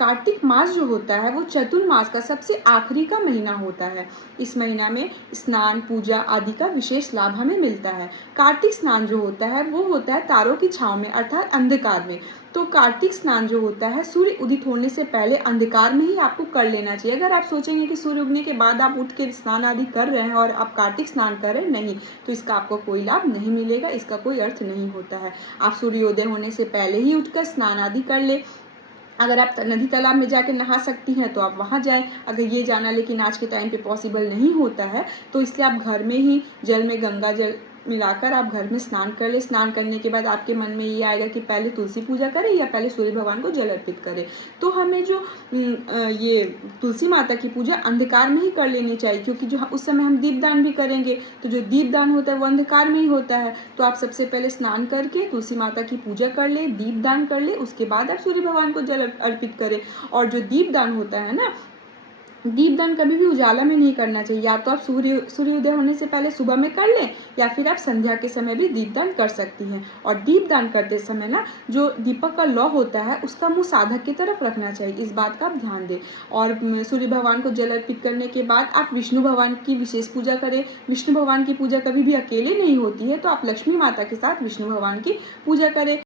कार्तिक मास जो होता है वो चतुर्मास का सबसे आखिरी का महीना होता है। इस महीना में स्नान, पूजा आदि का विशेष लाभ हमें मिलता है। कार्तिक स्नान जो होता है वो होता है तारों की छांव में अर्थात अंधकार में। तो कार्तिक स्नान जो होता है सूर्य उदित होने से पहले अंधकार में ही आपको कर लेना चाहिए। अगर आप सोचेंगे कि सूर्य उगने के बाद आप उठ के स्नान आदि कर रहे हैं और आप कार्तिक स्नान कर रहे हैं, नहीं, तो इसका आपको कोई लाभ नहीं मिलेगा, इसका कोई अर्थ नहीं होता है। आप सूर्योदय होने से पहले ही उठकर स्नान आदि कर ले। अगर आप नदी तालाब में जाकर नहा सकती हैं तो आप वहाँ जाएं। अगर ये जाना लेकिन आज के टाइम पे पॉसिबल नहीं होता है तो इसलिए आप घर में ही जल में गंगा जल मिलाकर आप घर में स्नान कर ले। स्नान करने के बाद आपके मन में ये आएगा कि पहले तुलसी पूजा करें या पहले सूर्य भगवान को जल अर्पित करें। तो हमें जो ये तुलसी माता की पूजा अंधकार में ही कर लेनी चाहिए, क्योंकि जो उस समय हम दीपदान भी करेंगे तो जो दीपदान होता है वो अंधकार में ही होता है। तो आप सबसे पहले स्नान करके तुलसी माता की पूजा कर ले, दीपदान कर ले, उसके बाद आप सूर्य भगवान को जल अर्पित करें। और जो दीपदान होता है ना, दीपदान कभी भी उजाला में नहीं करना चाहिए। या तो आप सूर्योदय होने से पहले सुबह में कर लें या फिर आप संध्या के समय भी दीपदान कर सकती हैं। और दीपदान करते समय ना जो दीपक का लौ होता है उसका मुंह साधक की तरफ रखना चाहिए, इस बात का आप ध्यान दें। और सूर्य भगवान को जल अर्पित करने के बाद आप विष्णु भगवान की विशेष पूजा करें। विष्णु भगवान की पूजा कभी भी अकेले नहीं होती है, तो आप लक्ष्मी माता के साथ विष्णु भगवान की पूजा करें।